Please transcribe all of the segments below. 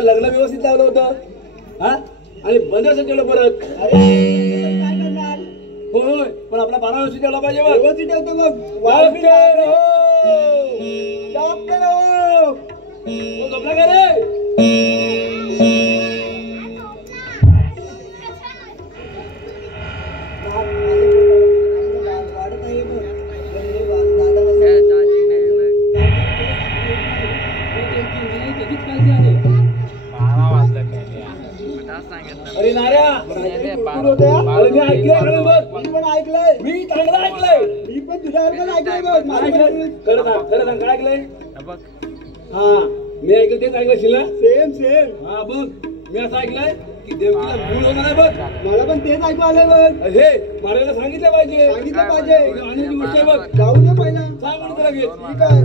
आता लग्न व्यवस्थित लावलं होतं हा आणि बंदच ठेवलं परत. होय पण आपला 12 वर्षी ठेवला पाहिजे बघ. व्यवस्थित ठेवतो मग. झोपला का रे? अरे नाऱ्या अरे मी ऐकलंय बघ. मी पण ऐकलंय. मी चांगलं ऐकलंय. मी पण तुझ्यावर ऐकलंय. खरं सांग काय ऐकलंय? हा मी ऐकलं तेच ऐकलं ना. सेम हा बघ मी असं ऐकलंय की देवकीला मूळ होणार आहे बघ. मला पण तेच ऐकू आलंय बघ. हे मला सांगितलं पाहिजे. आणि गोष्ट आहे बघ. जाऊ दे पहिला सांग म्हणून तुला घेत. ठीक आहे.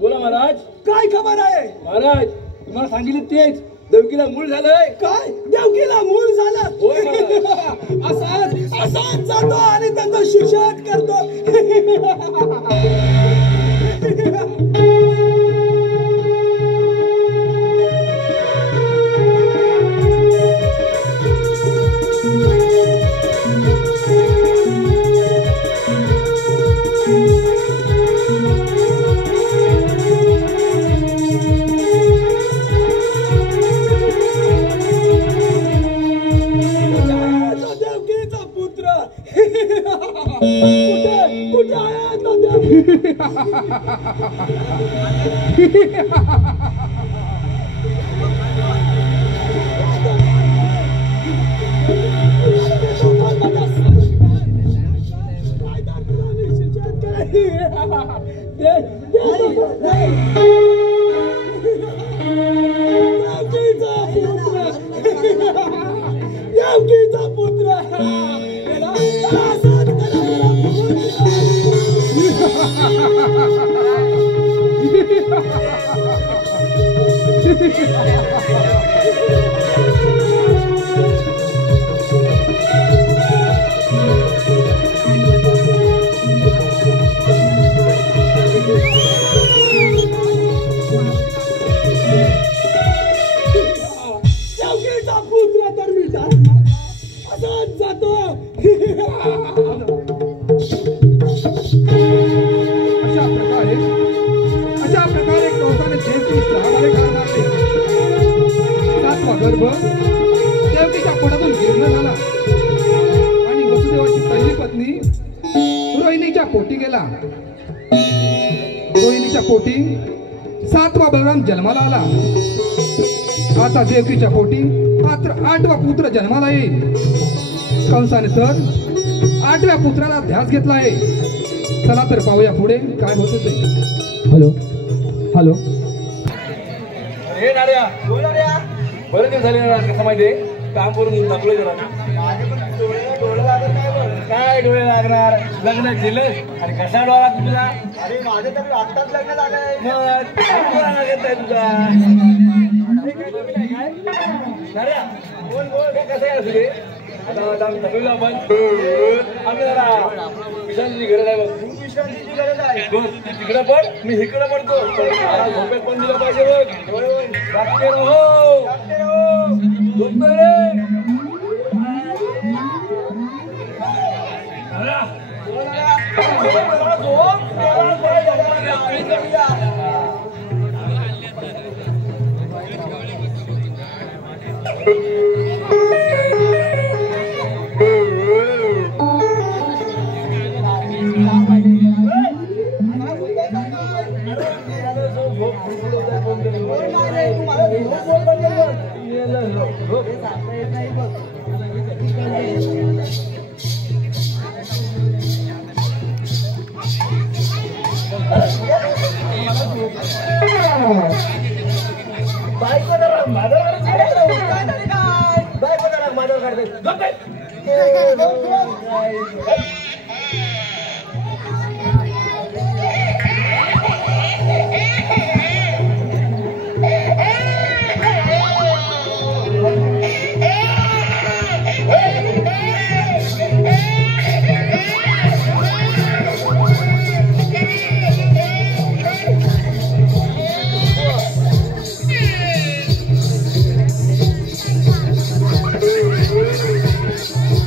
बोला महाराज काय खबर आहे? महाराज तुम्हाला सांगितलं तेच देवकीला मूळ झालंय. काय देवकीला मूळ झालं? होय असाच जातो आणि त्यांचं शिक्षण करतो. कुठे आहे तो देवकी? देवकीचा पुत्र तर मी असाच जातो. अशा प्रकारे कौसाने देवकी 6 बारे ठार मारले. 7वा गर्भ देवकीच्या पोटातून जीर्ण झाला आणि वसुदेवाची पहिली पत्नी रोहिणीच्या पोटी गेला. रोहिणीच्या पोटी 7वा बलराम जन्माला आला. आता देवकीच्या पोटी मात्र 8वा पुत्र जन्माला येईल. कंसाने तर 8व्या पुत्राला ध्यास घेतला आहे. चला तर पाहूया पुढे काय होते ते. हॅलो हे नाऱ्या बरेच दिवस झाले. कसं माहितीये काम करून लागलोय जरा. काय डोळे लागणार? लग्न केलं आणि कसा डोळा लागतो तुझा? अरे माझं तर आत्ताच लग्न झालंय. तुझा कसं आहे असू दे. आता थकवलं आपण. आम्ही जरा विश्रांतीची गरज आहे. बघ विश्रांतीची गरज आहे. तिकडे पण मी इकडे पडतो. झोपेत पण दिलं पाहिजे बघ. लागते हो झोपतोय रे.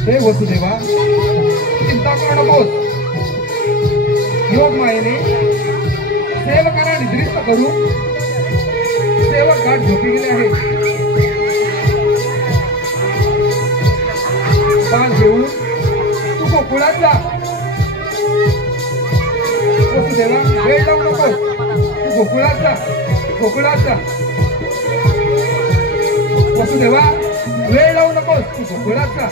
हे वसुदेवा चिंता करू नकोस. योग मायेने सेवकांना निद्रिस्त करू सेवक गाठ झोपी गेले आहे. पान घेऊन तू गोकुळात जा. वसुदेवा वेळ लावू नकोस. तू गोकुळात जा. गोकुळात जा. वसुदेवा वेळ लावू नकोस. तू गोकुळात जा.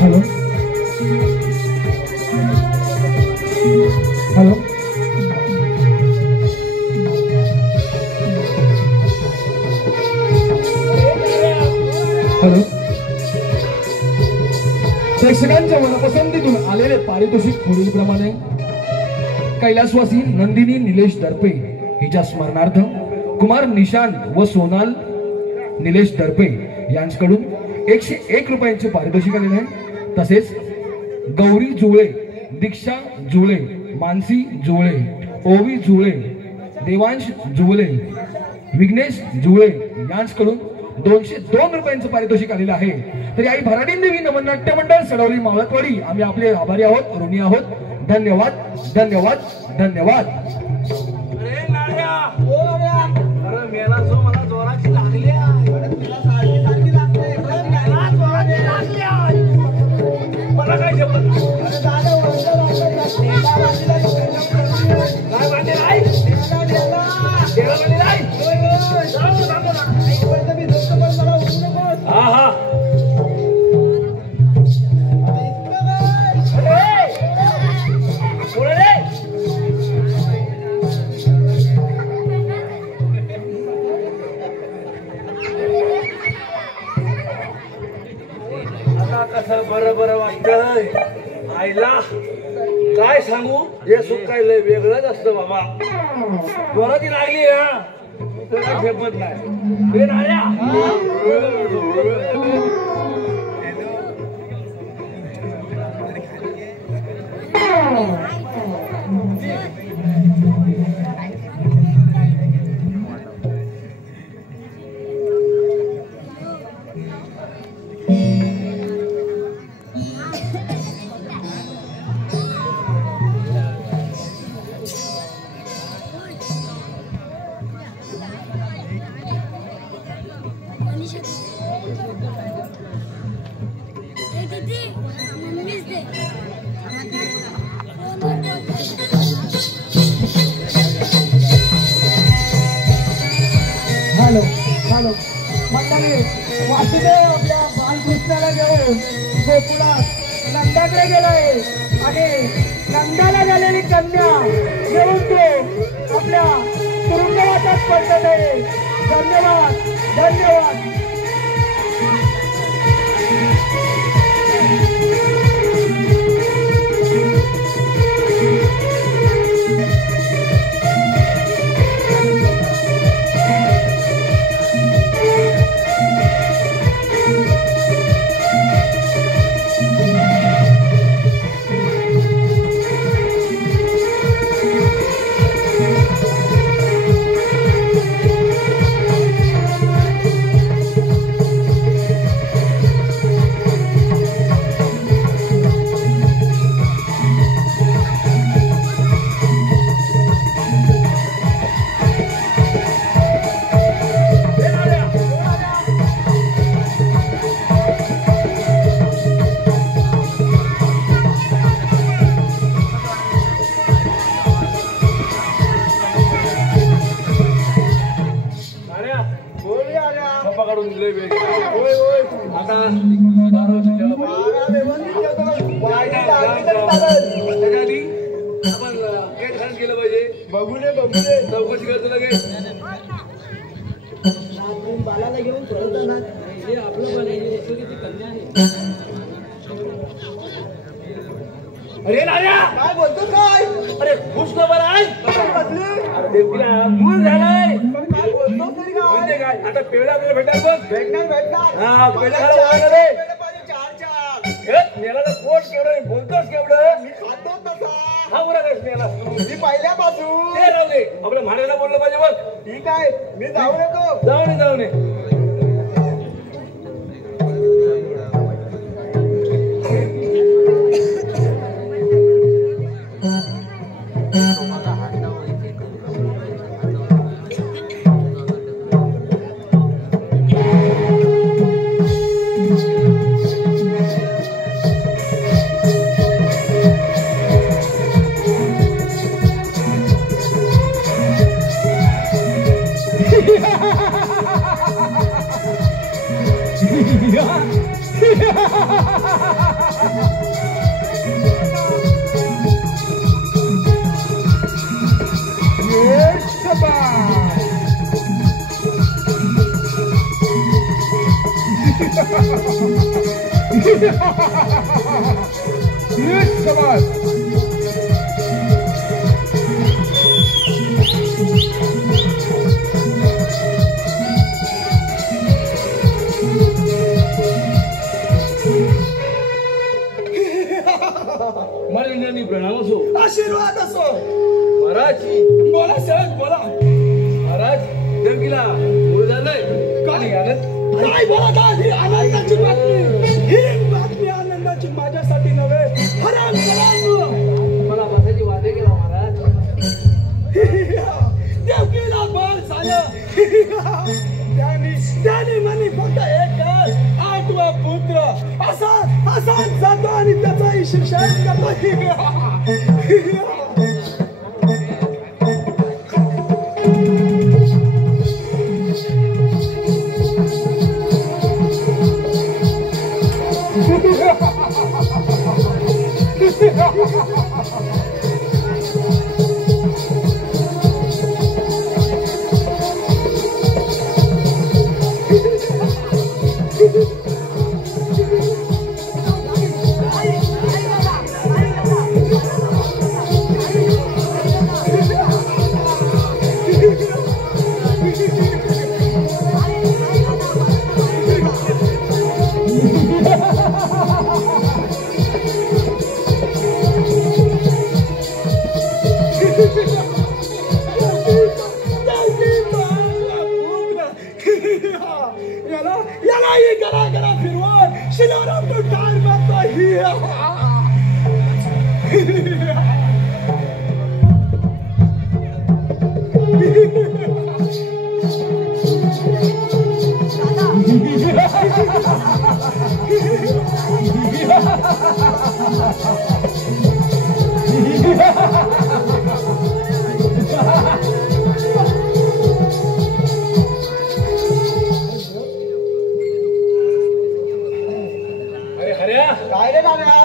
Hello hello hello. प्रेक्षकांच्या मनपसंतीतून आलेले पारितोषिक पुढीलप्रमाणे कैलासवासी नंदिनी निलेश दर्पे हिच्या स्मरणार्थ कुमार निशांत व सोनाल निलेश दर्पे यांच्याकडून 101 रुपयांचे पारितोषिक आलेले आहे. तसेच गौरी जुळे, दीक्षा जुळे, मानसी जुळे, ओवी जुळे, देवांश जुळे, विघ्नेश जुळे यांच्याकडून 202 रुपयांचं पारितोषिक आलेलं आहे. तरी आई भराडीन देवी नमन नाट्य मंडळ सडवली मावळतवाडी आम्ही आपले आभारी आहोत, ऋणी आहोत. धन्यवाद धन्यवाद धन्यवाद. मला जोराची लागली मला काय कसं बरं बरं वाटत आईला काय सांगू. हे सुख काय लय वेगळंच असतं बाबा. जोराची लागली हा तर झेपत नाही. हॅलो हॅलो मंडळी, वासुदेव आपल्या बालकृष्णाला घेऊन गोकुळात नंदाकडे गेलाय आणि नंदाला झालेली कन्या घेऊन तो आपल्या तुरुंगवासात पडलेला आहे. धन्यवाद धन्यवाद. पप्पा काढून दिले वेळ होय होय आता 12 आधी आपण गेट खान केलं पाहिजे बघू दे चौकशी करतो लगेच बालाला घेऊन सोडत ना हे आपलं पण कन्या आहे अरे नार्या काय बोलतो काय अरे खुश खबर आहे अरे देवकीला मूल झालाय काय बोलतो तरी काय काय आता पेढा आपल्याला भेटणार बघ भेटणार हा पेढा खायला बोलायला रे चार मेलाला पोट केवढं बोलतोस केवढं मी खातो तसा हा बरं कस मेला मी पहिल्यापासून ते राहू दे आपल्या म्हाड्याला बोललं पाहिजे बघ ठीक आहे मी जाऊन येतो जाऊन ये प्रणाम असो आशीर्वाद असो महाराज बोला सहज बोला महाराज देवकीला मूळ झालंय काय बोला ही आनंदाची बातमी आनंदाची माझ्यासाठी नव्हे हराम मला बसायची वादे केला महाराज देवकीला बोल झालं त्याने म्हणे फक्त एक 8वा पुत्र असा जातो आणि त्याचाही शिक्षण करतो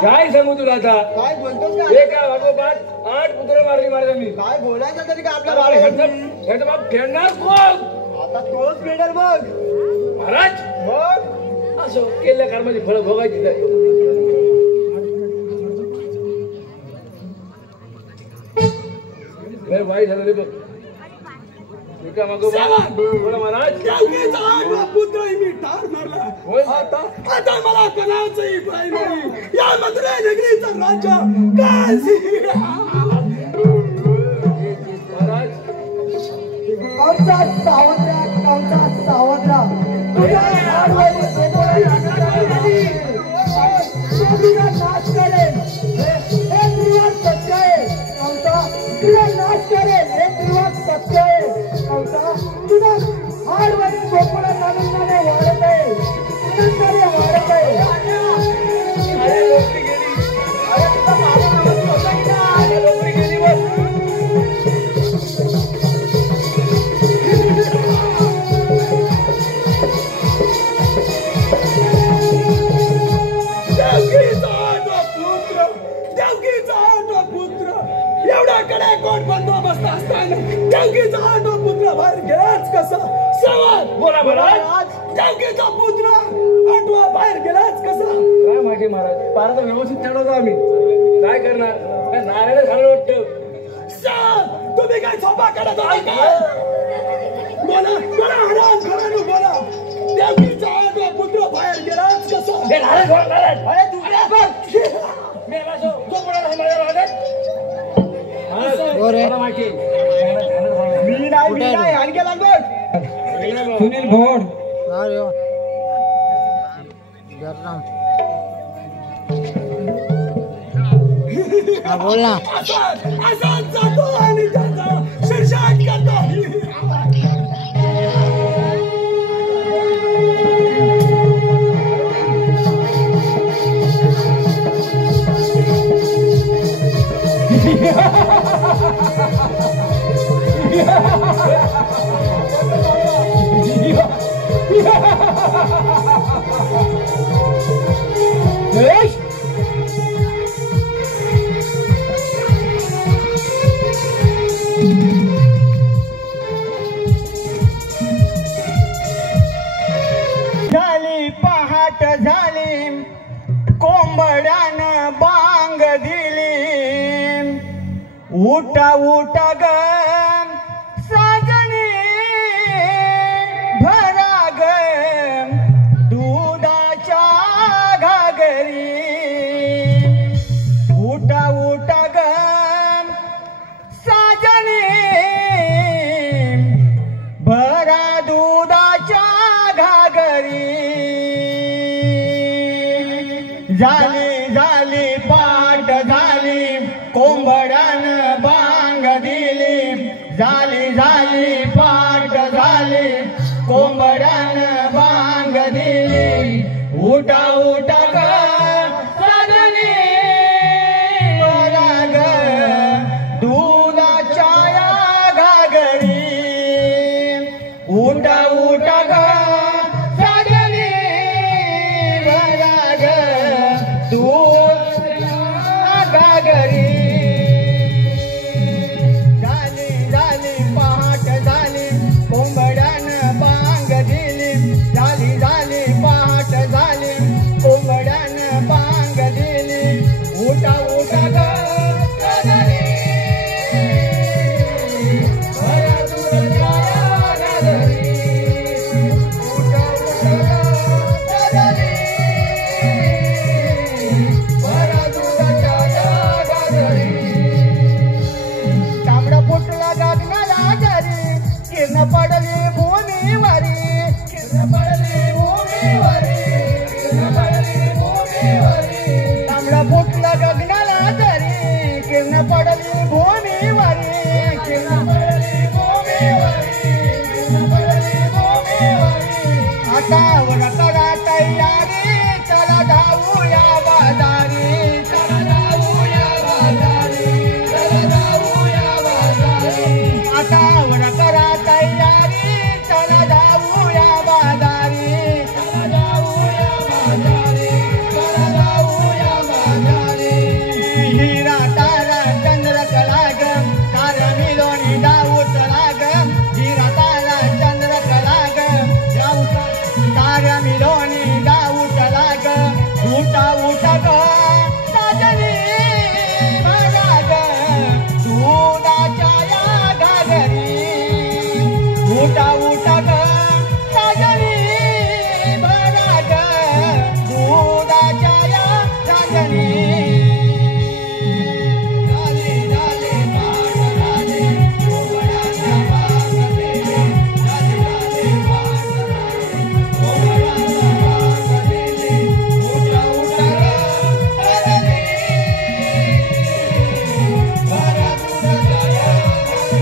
काय सांगू तुला आता काय बोलतोस का एका वागोपाठ 8 पुत्र मारली महाराज मी काय बोलायचं तरी का आपल्या ह्याचा बाप खेळणार कोण आता तोच फेडर बघ महाराज बघ असं केल्या कर्माची फळं भोगायची लय वाईट झालं रे बघ एका मागोपाठ बोला महाराज पुत्र मी ठार मारला आता मला कोणाचंही पाय नाही या मथुरा नगरीचा राजा काय महाराज आमचा सावत्रा तुझ्या नाश करेल हे त्रिवाद सत्य आहे आमचा तुझा नाश करेल हे त्रिवाद सत्य आहे आमचा तुझा हाड वरील गोकुळा आनंदाने वाढत आहे आनंदाने वाढत आहे अरे लोकरी गेली अरे तुझा माझा नावाची होता की ना लोकरी गेली बस महाराज जावकीचा पुत्र आठवा बाहेर गेलाच कसा काय माहिती महाराज पाराचा व्यवस्थित ठेवला आम्ही काय करणार नारायण झालं वाटतं तुम्ही काय झोपा काढत आहे का बोला बोला महाराज बोला जावकीचा आठवा पुत्र बाहेर गेलाच कसा अरे दुसऱ्या मी नाही आणखी लागत सुनील भोड बोल ना असा जातो आणि त्याचा शिरशाट करतो झाली पहाट झाली कोंबड्यानं बांग दिली उठा उठा ग साजणी भरा ग दुधाच्या घागरी उठा उठा ग साजणी भरा दुधाच्या घागरी झाली झाली पाट झाली कोंबड्यानं बांग दिली झाली झाली पाट झाली कोंबड्यानं बांग दिली उठा उठा ग साजणी भरा ग दुधाच्या या घागरी उठा उठा ग साजणी भरा ग दुधाच्या घागरी झाली झाली पहाट झाली कोंबड्यानं बांग दिली झाली झाली पहाट झाली कोंबड्यानं बांग दिली उठा उठा ग साजणी भरा दुधाच्या घागरी उठा उठा ग साजणी भरा दुधाच्या घागरी तांबडा फुटला गगनाला जरी किरण पडली भूमीवरी किरण पडली भूमीवरी किरण पडली भूमीवरी तांबडा फुटला गगनाला जरी किरण पडली भूमीवरी किरण पडली भूमीवरी किरण पडली भूमीवरी आता वर करा तयारी चला धावूया बाजारी चला धावूया बाजारी चला धावूया बाजारी आता वर करा तयारी चला धावूया बाजारी चला धावूया बाजारी चला धावूया बाजारी हिरा तारा चंद्र कला ग तारा मिलोनी डाऊ चला ग हिरा तारा चंद्र कला ग डाऊ तारा मिलोनी डाऊ चला ग उठा उठा ग साजनी भरा ग दुधाच्या या घागरी उठा उठा ग साजनी भरा ग दुधाच्या या घागरी झाली झाली पाट झाली कोंबड्यानं बांग दिली झाली झाली पाट झाली कोंबड्यानं बांग दिली उठा उठा ग साजनी भरा दुधाच्या या घागरी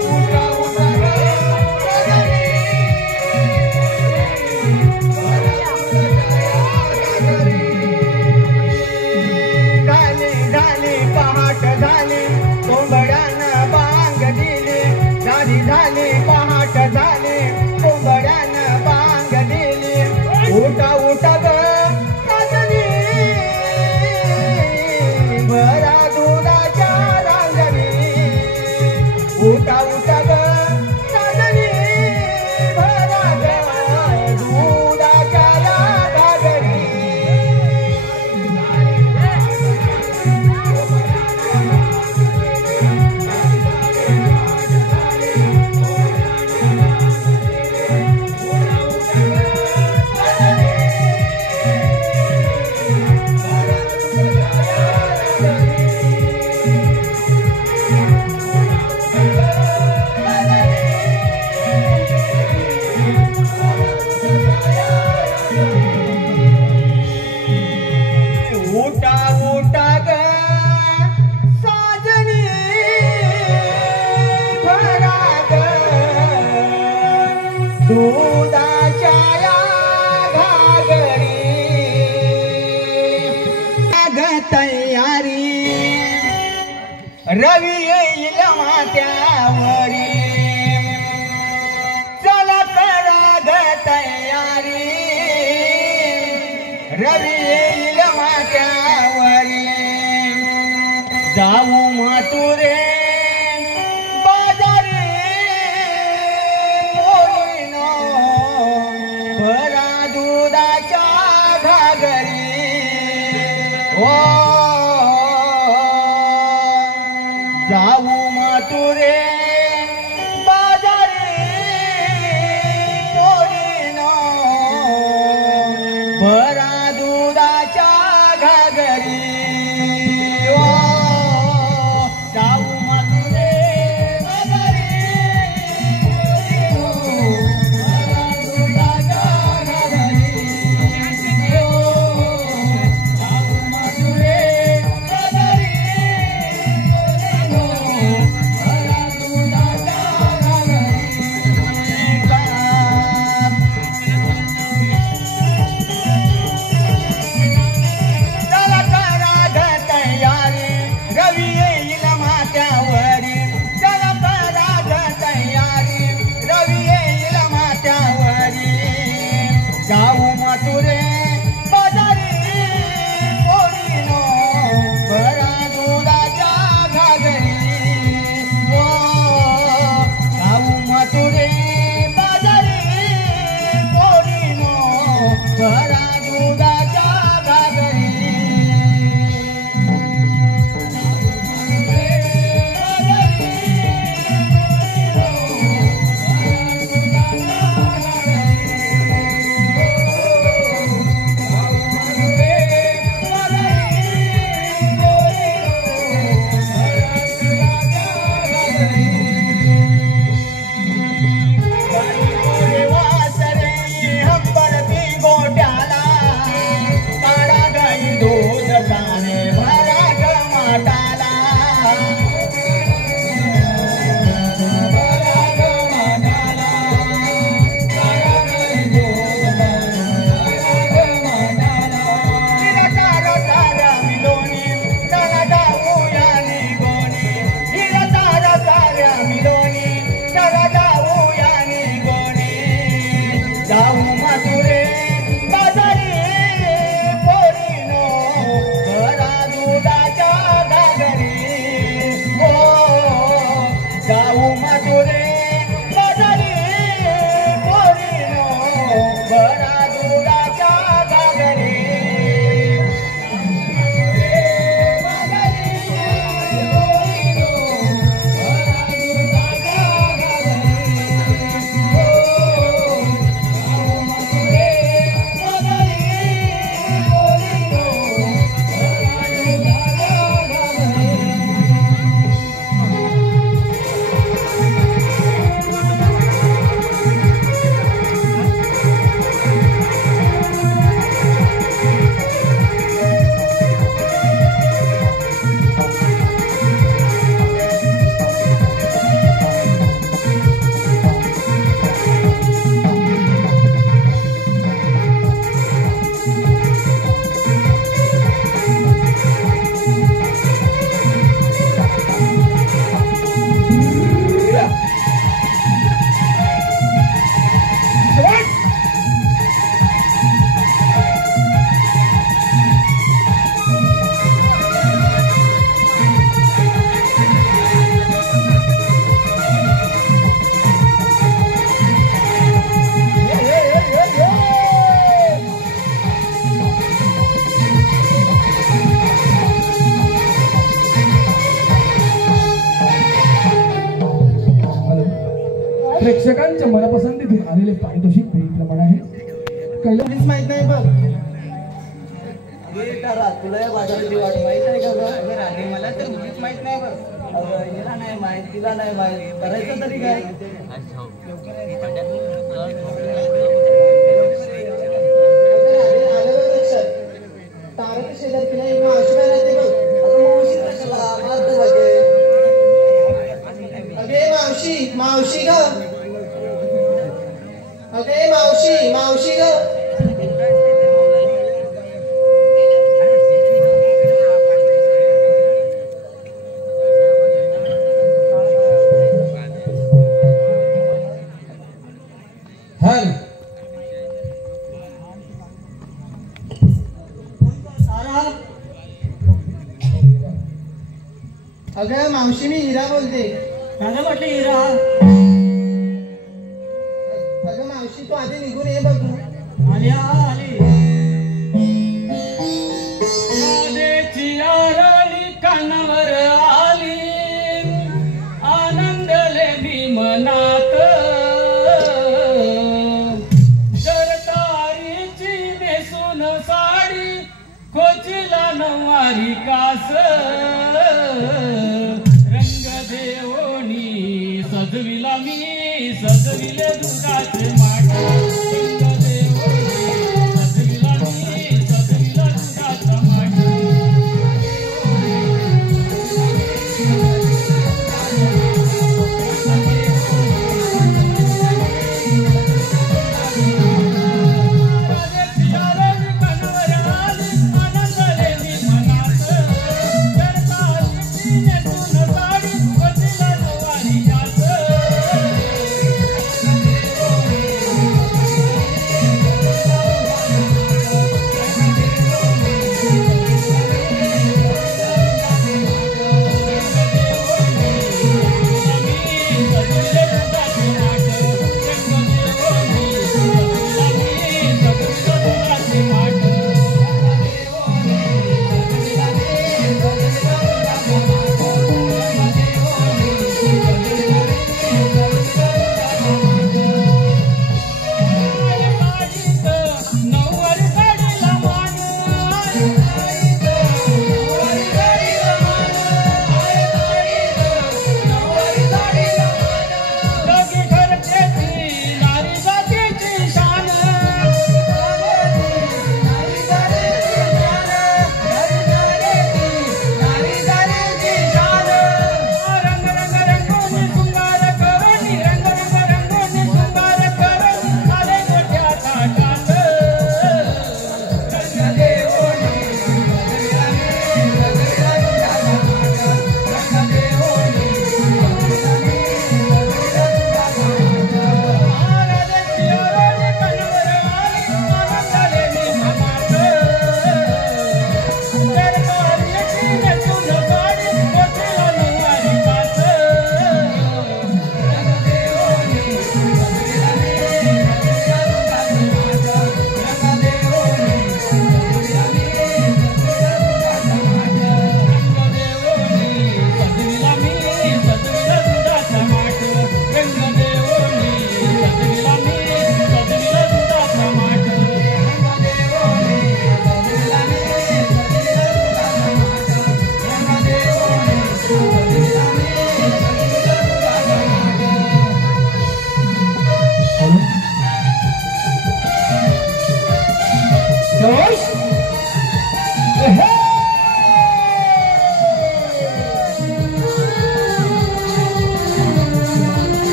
उठा उठा ग साजनी भरा दुधाच्या या घागरी झाली झाली पहाट झाली कोंबड्यानं बांग दिली झाली झाली पहाट झाली कोंबड्यानं बांग दिली उठा उठा ग साजनी भरा दुधाच्या रांगणी उठा उठा ग साजनी रवी येईल माथ्यावरी चला करा ग तयारी रवी येईल माथ्यावरी जाऊ मातुरे बाजारी पोरीनो भरा दुधाच्या घागरी हो जाऊ मातुरे बाजारी पोरीनो भरा दुधाच्या घागरी ओ जाऊ मातुरे बाजारी भरा दुधाच्या घागरी ओ जाऊ मातुरे बाजारी जाऊ मातुरे बाजारी पोरीनो भरा दुधाच्या घागरी ओ जाऊ मातुरे बाजारी पोरीनो भरा दुधाच्या घागरी प्रेक्षकांच्या मनपसंतीतून आलेले पारितोषिक पुढीलप्रमाणे आहे. कैलास माहित नाही बघ तुला बाजाराची वाट माहित आहे का बघ राणी मला तर मुलीच माहित नाही बघ हिला नाही माहित तिला नाही माहित करायचं तरी काय तारक शेजारी तिला एक मावशी राहते बघ मावशी कशाला अगे मावशी मावशी ग अगे मावशी मावशी ग अगं मावशी मी हिरा बोलते. माझं म्हटलं हिरा. अगं मावशी तू आधी निघून ये बघ. आली आली आरळी कानावर आली आनंदले मी मनात जरतारीची नेसून साडी खोचीला नवारी कास रंग देवोनी सजविला मी सजविले दुधाचे माठ रंग देवोनी सजविला मी सजविला दुधाचा माठ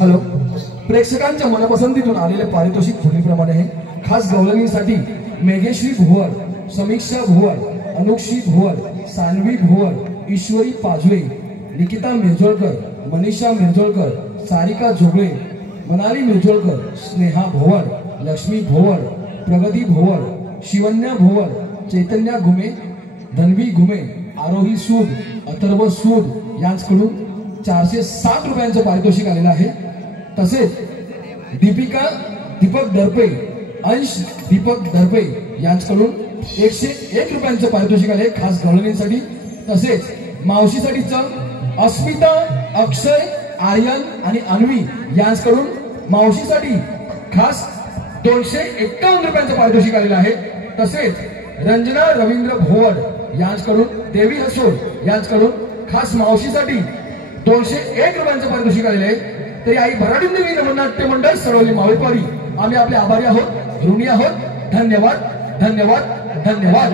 हॅलो, प्रेक्षकांच्या मनपसंतीतून आलेले पारितोषिक पुढीलप्रमाणे आहे. खास गवलनीसाठी मेघेश्री भुवर, समीक्षा भुवर, अनुक्षी भुवर, सान्वी भुवर, ईश्वरी पाजवे, निकिता मिरजोळकर, मनीषा मिरजोळकर, सारिका जोगळे, मनाली मिरजोळकर, स्नेहा भोवर, लक्ष्मी भोवर, प्रगती भोवर, शिवन्या भोवर, चैतन्या घुमे, धनवी घुमे, आरोही सूद, अथर्व सूद यांच्याकडून 407 रुपयांचं पारितोषिक आलेलं आहे. तसेच दीपिका दीपक दर्पे, अंश दीपक दर्पे यांच्याकडून 101 रुपयांचं पारितोषिक आले खास गवळणीसाठी. तसेच मावशीसाठीचं अस्मिता, अक्षय, आर्यन आणि अन्वी यांच्याकडून मावशीसाठी खास 251 रुपयांचं पारितोषिक आलेलं आहे. तसेच रंजना रवींद्र भोवर यांच्याकडून, देवी हसोड यांच्याकडून खास मावशीसाठी 201 रुपयांचं पारितोषिक आलेलं आहे. तरी आई भराडी देवी नवनाट्य मंडळ सडोली मावळपाडी आम्ही आपले आभारी आहोत, ऋणी आहोत. धन्यवाद, धन्यवाद, धन्यवाद.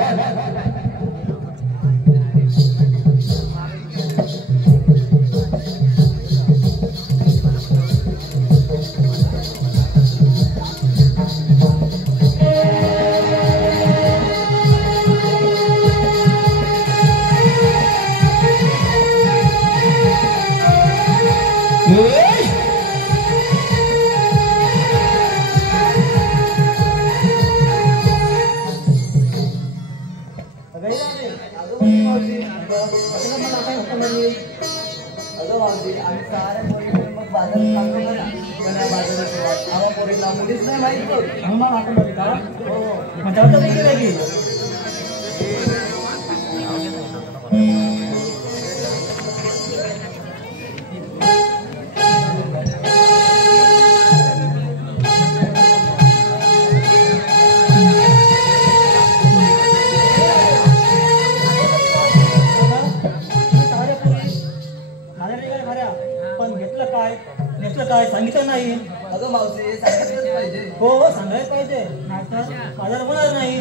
सांगितलं नाही. अगं मावशी सांगितलं पाहिजे. हो सांगायला पाहिजे, नाहीतर बाजार होणार नाही.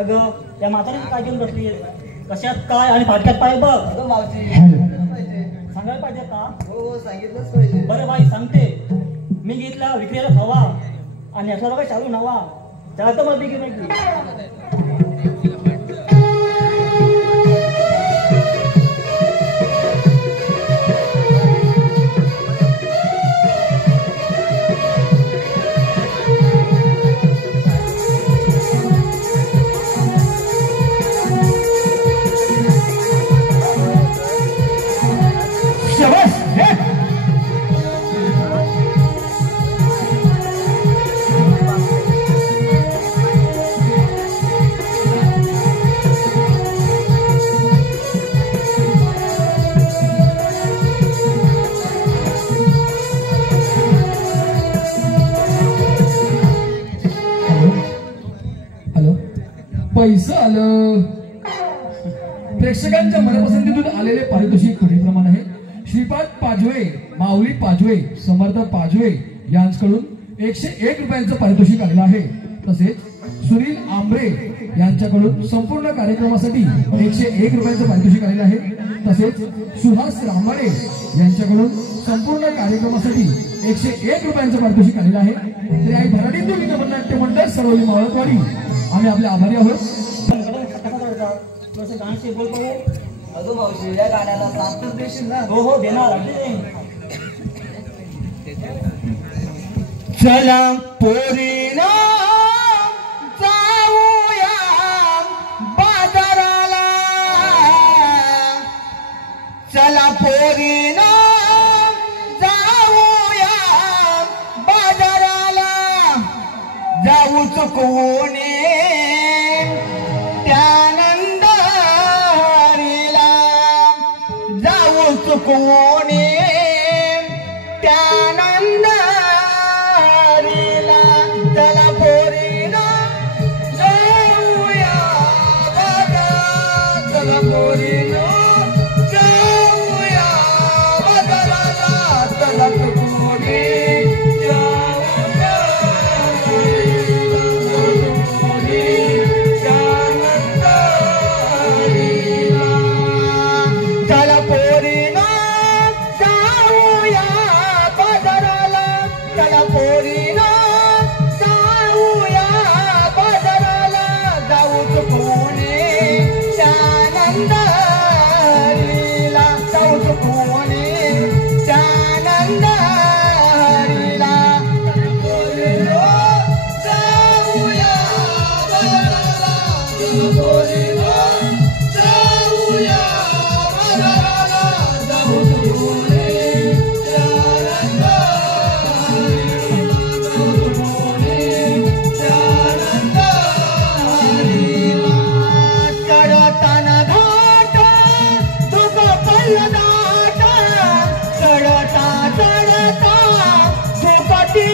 अगं त्या म्हातारीच काय घेऊन बसली, कशात काय आणि फाटक्यात पाय बघ. अगं मावशी सांगायला पाहिजे का? हो सांगितलंच पाहिजे. बरं बाई सांगते, मी घेतला विक्रीला हवा आणि असला काही चालू नवा त्याला तर मध्ये घेऊन पैसा आलं. प्रेक्षकांच्या मनपसंतीतून आलेले पारितोषिक पुढीलप्रमाणे आहे. श्रीपाद पाजवे, माऊली पाजवे, समर्थ पाजवे यांच्याकडून 101 रुपयांचं पारितोषिक आलेलं आहे. तसेच सुनील आंबरे यांच्याकडून संपूर्ण कार्यक्रमासाठी 101 रुपयांचं पारितोषिक आलेलं आहे. तसेच सुहास रामाडे यांच्याकडून संपूर्ण कार्यक्रमासाठी 101 रुपयांचं पारितोषिक आलेलं आहे. तरी आई भराडी नाट्य मंडळ सर्वली मावळतवाडी आम्ही आपले आभारी आहोत. बोल पाहू. अगं मावशी या गाण्याला साथ देशील ना? हो हो देणार. चला पोरीना जाऊया बाजाराला, चला पोरीना जाऊया बाजाराला, जाऊ चुकवूने चुकवणे त्यानंदारीला, चला पोरीना जाऊया बाजारात, चला पोरीना जाऊया बाजाराला, चला चुकवणे चढता चढता सुकटी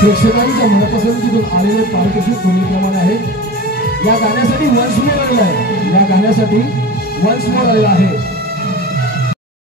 प्रेक्षकांच्या मनपसंतीतून आलेले पारितोषिक पुढीलप्रमाणे आहे. या गाण्यासाठी वन्स मोर आलेला आहे.